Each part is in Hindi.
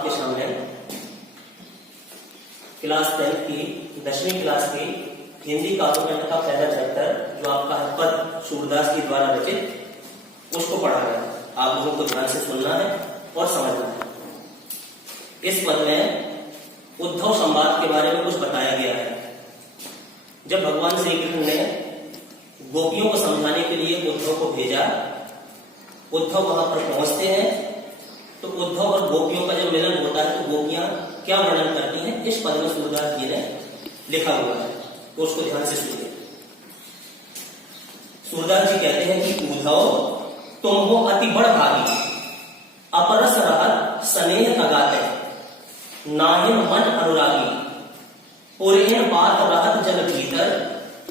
आपके सामने क्लास 10 की 10वीं क्लास की हिंदी काव्यखंड का पहला चैप्टर जो आपका है पद सूरदास जी द्वारा रचित, उसको पढ़ा गया। आप लोगों को ध्यान से सुनना है और समझना है। इस पद में उद्धव संवाद के बारे में कुछ बताया गया है। जब भगवान श्री कृष्ण ने गोपियों को समझाने के लिए उद्धव को भेजा, उद्धव वहां पर पहुंचते हैं तो उद्धव और गोपियों का जब मिलन होता है तो गोपियां क्या वर्णन करती हैं, इस पद में सूरदास जी ने लिखा हुआ है, तो उसको ध्यान से सुनिए। सूरदास जी कहते हैं कि उद्धव तुम हो अति बड़ भागी, अपरस रहत स्नेह तगाते, नाहिन मन अनुरागी, पुरेन बात रहत जल भीतर,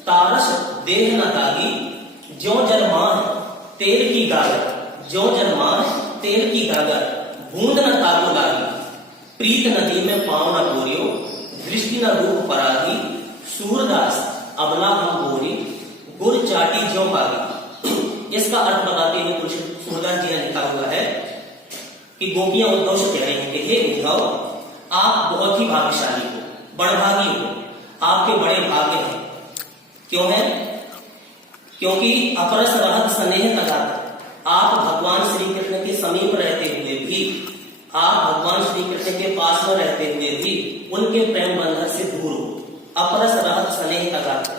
तारस देह न तागी, ज्यों जल मान तेल की गागर, ज्यों जल मान तेल की गागर, बूंद न ताको लागी, प्रीत नदी में पाँव न बोरियो, दृष्टि न रूप परागी, सूरदास अबला हम बोरी, गुर चाटी ज्यों पागी। इसका अर्थ बताते हुए सूरदास जी ने लिखा हुआ है कि गोपियां उद्धव से कह रही हैं कि हे उद्धव, आप बहुत ही भाग्यशाली हो, बड़भागी हो, आपके बड़े भाग्य हैं। क्यों है? क्योंकि अपरस रहत स्नेह तगाते, आप भगवान श्री कृष्ण के समीप रहते हुए भी, आप भगवान श्री कृष्ण के पास में रहते हुए भी उनके प्रेम बंधन से दूर हो। अपरस रहत स्नेह तगाते,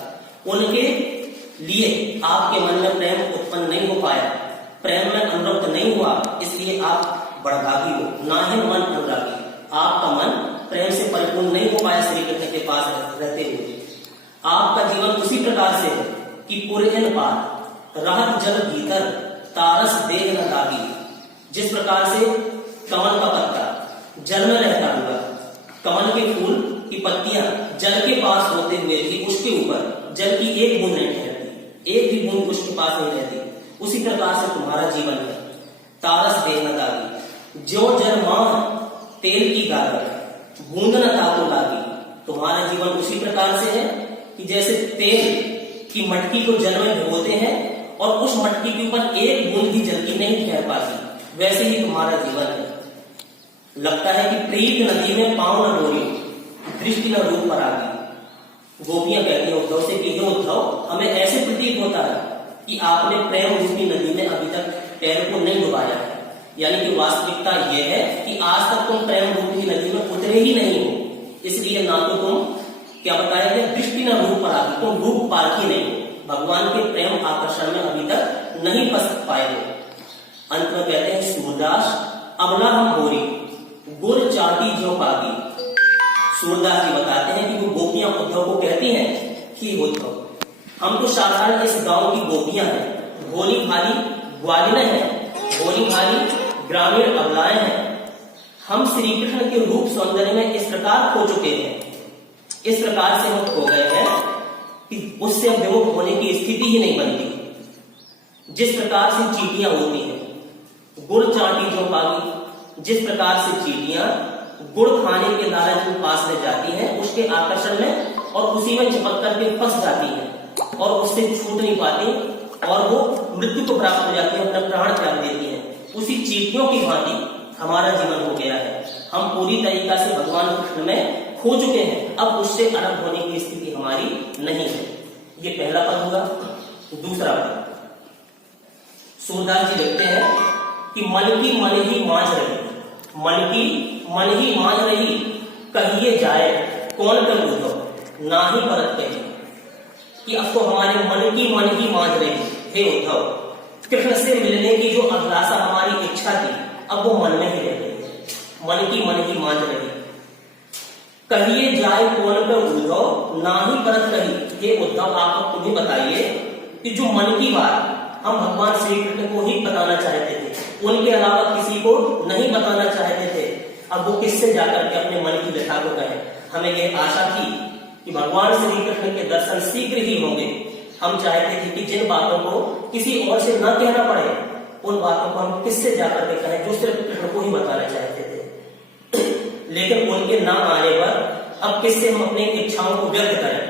उनके लिए आपके मन में प्रेम उत्पन्न नहीं हो पाया, प्रेम में अनुरक्त नहीं हुआ, इसलिए आप बड़भागी हो। नाहिन मन अनुरागी, आपका मन प्रेम से परिपूर्ण नहीं हो पाया श्री कृष्ण के पास रहते हुए। आपका जीवन उसी प्रकार से है कि पुरैन पार रहत जल भीतर, तारस देह न तागी। जिस प्रकार से कमल का पत्ता जल में रहता हुआ, कमल के फूल की पत्तियां जल के पास होते हुए भी उसके ऊपर जल की एक बूंद नहीं रहती, एक भी बूंद उसके पास नहीं रहती, उसी प्रकार से तुम्हारा जीवन है। तारस देह न तागी, ज्यों जल मान तेल की गागर, बूंद न ताको लागी। तुम्हारा जीवन उसी प्रकार से है कि जैसे तेल की मटकी को जल में भिगोते हैं और उस मटकी के ऊपर एक बूंद भी जल की नहीं ठहर पाती, वैसे ही तुम्हारा जीवन है। लगता है कि प्रीत नदी में पाँव न डोरी, दृष्टि न रूप पर आगी। गोपियां कहती हैं उद्धव से कि हे उद्धव, हमें ऐसे प्रतीत होता है कि आपने प्रेम रूपी नदी में अभी तक पैर को नहीं डुबाया है। यानी कि वास्तविकता यह है कि आज तक तुम प्रेम रूपी नदी में उतरे ही नहीं हो, इसलिए ना तो तुम क्या बताया गया, दृष्टि न रूप पर आगी, तुम रूप पारखी नहीं हो, भगवान के प्रेम आकर्षण में अभी तक नहीं फंस पाए हो। अंत में कहते हैं सूरदास अबला हम बोरी, गुर चाटी ज्यों पागी। सूरदास जी बताते हैं कि वो गोपियां उद्धव को कहती हैं कि उद्धव, हम तो साधारण इस गांव की गोपियां हैं, भोली भाली ग्वालिनें हैं, भोली भाली ग्रामीण अबलाएं हैं। हम श्री कृष्ण के रूप सौंदर्य में इस प्रकार खो चुके हैं, इस प्रकार से हम खो गए हैं कि उससे विमुख होने की स्थिति ही नहीं बनती। जिस प्रकार से चींटियां होती हैं, गुड़ चाटी ज्यों पागी, जिस प्रकार से चींटियां गुड़ खाने के लालच में पास ले जाती हैं, उसके आकर्षण में और उसी में चिपक करके फंस जाती हैं और उससे छूट नहीं पाती और वो मृत्यु को प्राप्त हो जाती है, अपना प्राण त्याग देती हैं। उसी चींटियों की भांति हमारा जीवन हो गया है। हम पूरी तरीका से भगवान कृष्ण में खो चुके हैं, अब उससे अलग होने की स्थिति हमारी नहीं है। ये पहला पद हुआ। दूसरा पद सूरदास जी लिखते हैं कि मन की मन ही मांझ रही, मन की मन ही मांझ रही, कहिए जाए कौन कर उद्धव, ना ही परत कही। कि अब तो हमारे मन की मन ही मांझ रही, हे उद्धव, कृष्ण से मिलने की जो अभिलाषा हमारी इच्छा थी, अब वो मन में ही रह गई, मन की मन ही मांझ रही। कहिए जाए कौन कर उद्धव, ना ही परत कही। हे उद्धव, आप तुम्हें बताइए कि जो मन की बात हम भगवान श्री कृष्ण को ही बताना चाहते थे, उनके अलावा किसी को नहीं बताना चाहते थे, अब वो किससे जाकर के अपने मन की व्यथा को कहें। हमें यह आशा थी कि भगवान श्री कृष्ण के दर्शन शीघ्र ही होंगे। हम चाहते थे कि जिन बातों को किसी और से न कहना पड़े, उन बातों को हम किससे जाकर के कहें जो सिर्फ कृष्ण को ही बताना चाहते थे। लेकिन उनके न आने पर अब किससे हम अपनी इच्छाओं को व्यक्त करें।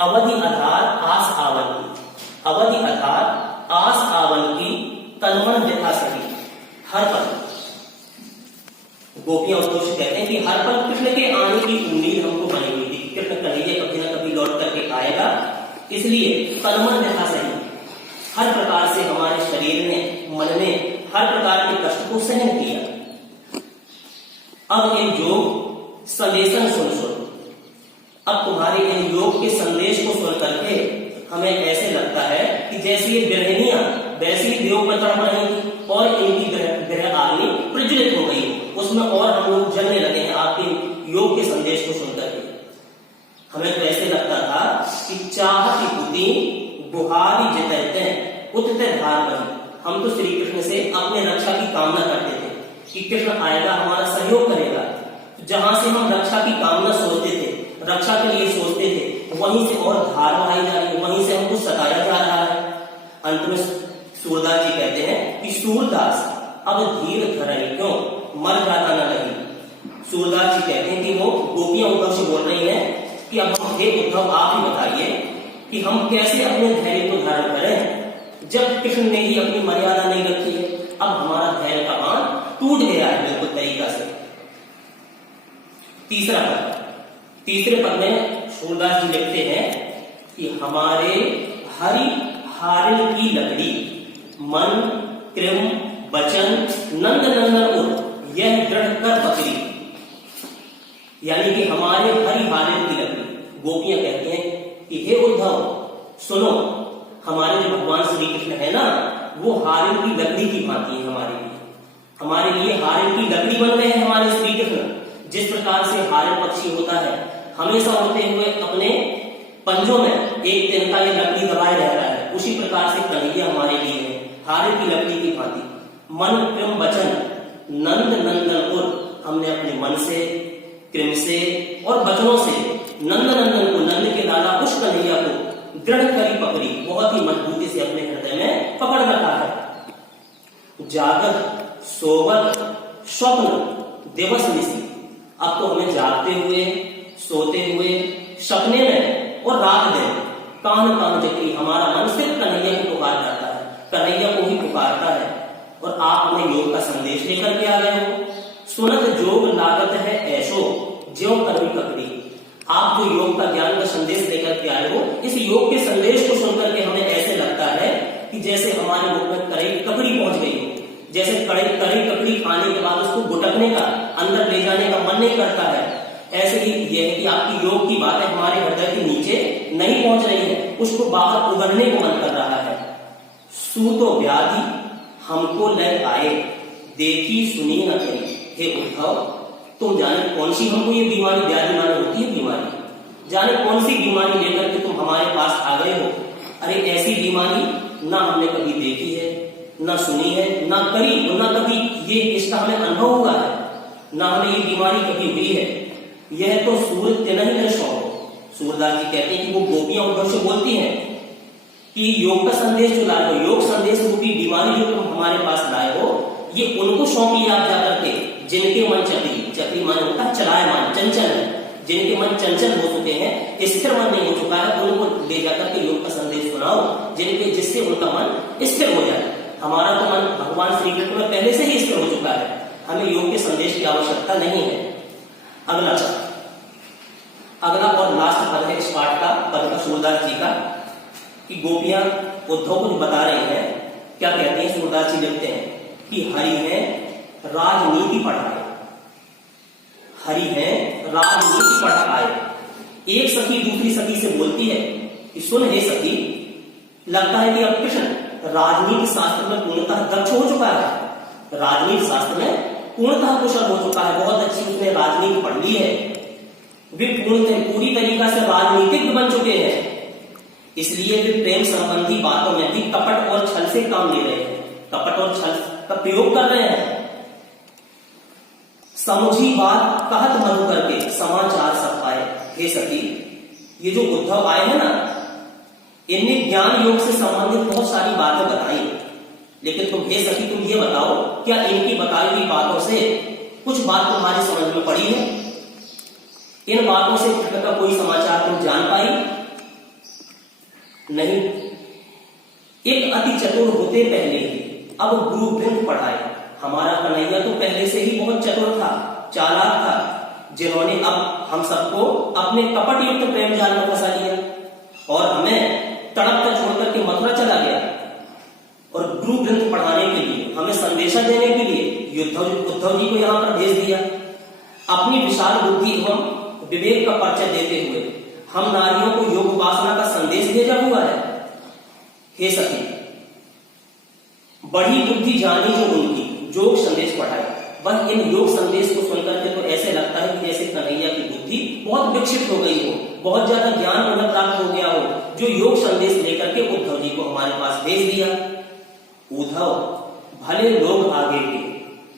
अवधि आधार आस आवन की, अवधि आधार आस आवन की, तन मन व्यथा सही। हर पल गोपियां उद्धव से कहते हैं कि हर पल कृष्ण के आने की उम्मीद हमको बनी हुई थी। कृष्ण कन्हैया कभी ना कभी लौट करके आएगा, इसलिए तनमन व्यथा सही हर प्रकार से हमारे शरीर ने, मन ने हर प्रकार के कष्ट को सहन किया। अब एक योग संदेशन सुन। अब तुम्हारे इन योग के संदेश को सुन करके हमें ऐसे लगता है कि जैसे ये गृहिणियां वैसे ही देव पर तड़प रही थी और इनकी ग्रह आग्नि प्रज्वलित हो गई, उसमें और हम लोग जलने लगे हैं आपके योग के संदेश को सुनकर के। हमें तो ऐसे लगता था कि चाहती पुती गुहारी जितते उतते धार बनी। हम तो श्री कृष्ण से अपने रक्षा की कामना करते थे कि कृष्ण आएगा, हमारा सहयोग करेगा। जहां से हम रक्षा की कामना सोचते थे, रक्षा के लिए सोचते थे, वहीं से और धार बहाई जा रही है, वहीं से हमको सताया जा रहा है। अंत में सूरदास जी कहते हैं कि सूरदास अब धीर धरई क्यों, मर जाता न लगी। सूरदास जी कहते हैं कि वो गोपियां उद्धव से बोल रही हैं कि अब हे उद्धव आप ही बताइए कि हम कैसे अपने धैर्य को धारण करें, जब कृष्ण ने ही अपनी मर्यादा नहीं रखी है। अब हमारा धैर्य का बांध टूट गया है बिल्कुल तरीका से। तीसरे पद में सूरदास जी लिखते हैं कि हमारे हरि हारिण की लकड़ी मन कृम वचन नंद नंदन उर यह दृढ़ कर बकरी। यानी कि हमारे हरि हारिण की लकड़ी, गोपियां कहती हैं कि हे उद्धव सुनो, हमारे जो भगवान श्री कृष्ण है ना, वो हारिण की लकड़ी की भांति है हमारे लिए हारिण की लकड़ी बन गए हैं हमारे श्री कृष्ण। जिस प्रकार से हारिण पक्षी होता है, हमेशा उड़ते हुए अपने पंजों में एक तिनका या लकड़ी दबाए रहता है, उसी प्रकार से कन्हैया हमारे लिए है हारिण की लकड़ी की भांति। मन कृम वचन नंद नंदन उर, हमने अपने मन से, कृम से और वचनों से नंद नंदन को, नंद के लाला उस कन्हैया को दृढ़ करी पकड़ी, बहुत ही मजबूती से अपने हृदय में पकड़ रखा है। जागत सोवत स्वप्न दिवस निशी, अब तो हमें जागते हुए, सोते हुए, सपने में और रात दिन कान कान जकड़ी हमारा मन सिर्फ कन्हैया को पुकार जाता है, कन्हैया को ही पुकारता है। और आप हमें योग का संदेश लेकर के आ गए हो। सुनत जोग लागत है ऐसो ज्यों करवी ककड़ी। आप जो योग का ज्ञान का संदेश लेकर के आए हो, इस योग के संदेश को सुनकर के हमें ऐसे लगता है कि जैसे हमारे मुख में कड़ई ककड़ी पहुंच गई हो, जैसे कड़ी ककड़ी खाने के बाद उसको गुटकने का, अंदर ले जाने का मन नहीं करता है। ऐसे ही यह है कि आपकी योग की बातें हमारे हृदय के नीचे नहीं पहुंच रही है, उसको बाहर उगलने को मन कर रहा है। सूतो व्याधि हमको लय आए देखी सुनी न करी। हे उद्धव तुम जाने कौन सी हमको ये बीमारी, व्याधि माने होती है बीमारी, जाने कौन सी बीमारी लेकर के तुम हमारे पास आ गए हो। अरे ऐसी बीमारी ना हमने कभी देखी है, ना सुनी है, ना करी, ना कभी ये इसका हमें अनुभव हुआ है, ना हमें ये बीमारी कभी हुई है। यह तो सूरज तेना ही शौक। सूरदास जी कहते हैं कि वो गोपियां उद्धव से बोलती हैं कि योग का संदेश जो लाए हो, योग संदेश रूपी बीमारी जो तुम हमारे पास लाए हो, ये उनको सौंपिए आप जाकर के, जिनके मन चक्री, चक्री मन होता है चलायमान, चंचल है, जिनके मन चंचल हो चुके हैं, स्थिर मन नहीं हो चुका है, उनको ले जाकर के योग का संदेश सुनाओ, जिससे उनका मन स्थिर हो जाए। हमारा तो मन भगवान श्री कृष्ण में पहले से ही स्थिर हो चुका है, हमें योग के संदेश की आवश्यकता नहीं है। अगला और लास्ट पद है इस पाठ का, पद का सूरदास जी का, कि गोपियां उद्धव को बता रहे हैं, क्या कहते हैं सूरदास जी लिखते हैं कि हरि है राजनीति पढ़ाए, हरि है राजनीति पढ़ाए। एक सखी दूसरी सखी से बोलती है कि सुन हे सखी, लगता है कि अब कृष्ण राजनीति शास्त्र में पूर्णतः दक्ष हो चुका है, राजनीति शास्त्र में पूर्णतः कुशल हो चुका है, बहुत अच्छी उसने राजनीति पढ़ ली है, वे पूरी तरीका से राजनीतिज्ञ बन चुके हैं। इसलिए वे प्रेम संबंधी बातों में भी कपट और छल से काम ले रहे हैं, कपट और छल का प्रयोग कर रहे हैं। समझी बात कहत मधु करके समाचार सब पाए। हे सखी, ये जो उद्धव आए हैं ना, इनने ज्ञान योग से संबंधित बहुत सारी बातें बताई, लेकिन तुम हे सखी तुम ये बताओ, क्या इनकी बताई हुई बातों से कुछ बात तुम्हारी समझ में पड़ी है? इन बातों से कृष्ण का कोई समाचार तुम जान पाई? नहीं। एक अति चतुर होते पहले ही अब गुरु वृंद पढ़ाए। हमारा कन्हैया तो पहले से ही बहुत चतुर था, चालाक था, जिन्होंने अब हम सबको अपने कपट युक्त प्रेम जाल में फंसा लिया और हमें तड़प कर छोड़ करके मथुरा चला गया और गुरु ग्रंथ पढ़ाने के लिए, हमें संदेशा देने के लिए उद्धव जी को यहाँ पर भेज दिया। अपनी विशाल बुद्धि एवं विवेक का परिचय देते हुए हम नारियों को योग उपासना का संदेश भेजा हुआ है। हे सखी, बड़ी बुद्धि जानी जो उनकी, योग संदेश पढ़ाए। वह इन योग संदेश को सुनकर के तो ऐसे लगता है कि जैसे कन्हैया की बुद्धि बहुत विकसित हो गई हो, बहुत ज्यादा ज्ञान उन्हें प्राप्त हो गया हो, जो योग संदेश लेकर के उद्धव जी को हमारे पास भेज दिया। उद्धव भले लोग आगे के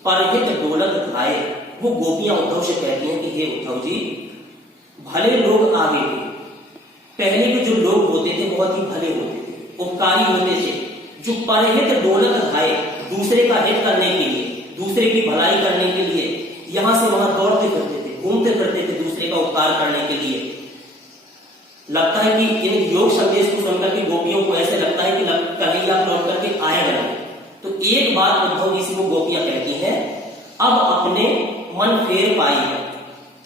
परहित दौलत खाए। वो गोपियां उद्धव से कहती हैं कि हे उद्धव जी, भले लोग आगे के, पहले के जो लोग होते थे बहुत ही भले होते थे, उपकारी होते थे, जो परहित दौलत खाए, दूसरे का हित करने के लिए, दूसरे की भलाई करने के लिए यहां से वहां दौड़ते फिरते थे, घूमते फिरते थे दूसरे का उपकार करने के लिए। लगता है कि इन योग संदेश को सुनकर के गोपियों को ऐसे लगता है कि कन्हैया लौट करके आएगा। तो एक बात उद्धव जी से वो गोपियां कहती हैं, अब अपने मन फेर पाई है,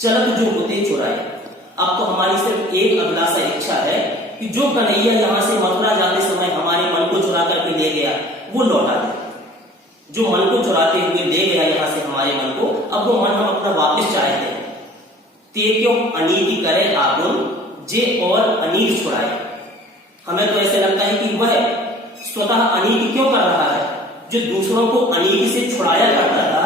चलत जो होते चुराए। अब तो हमारी सिर्फ एक अभिलाषा इच्छा है कि जो कन्हैया यहां से मथुरा जाते समय हमारे मन को चुरा करके ले गया वो लौटा दे। जो मन को चुराते हुए ले गया यहां से हमारे मन को, अब वो मन हम अपना वापस चाहते हैं। ते क्यों अनीति करे आगुन, जे और अनीति छुड़ाए। हमें तो ऐसे लगता है कि वह स्वतः अनीति क्यों कर रहा है, जो दूसरों को अनीति से छुड़ाया करता था,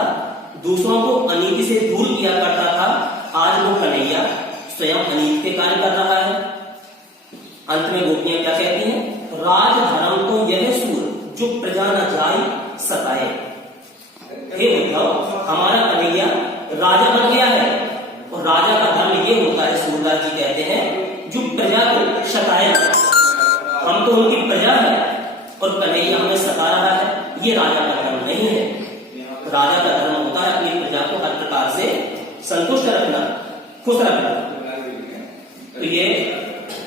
दूसरों को अनीति से दूर किया करता था, आज वो कन्हैया स्वयं अनीति के कार्य कर रहा है। अंत में गोपियां क्या कहती हैं, राज धर्म तो यह सूर, जो प्रजा न जाए सताए। हे उद्धव, हमारा कन्हैया राजा बन गया है और राजा का धर्म ये होता है, सूरदास जी कहते हैं, जो प्रजा को सताए। हम तो उनकी प्रजा है और कन्हैया हमें सता रहा है, ये राजा का धर्म नहीं है। राजा का धर्म होता है अपनी प्रजा को हर प्रकार से संतुष्ट रखना, खुश रखना। तो ये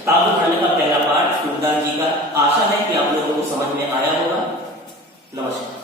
काव्य खंड का पहला पाठ सूरदास जी का, आशा है कि आप लोगों को समझ में आया होगा। नमस्कार।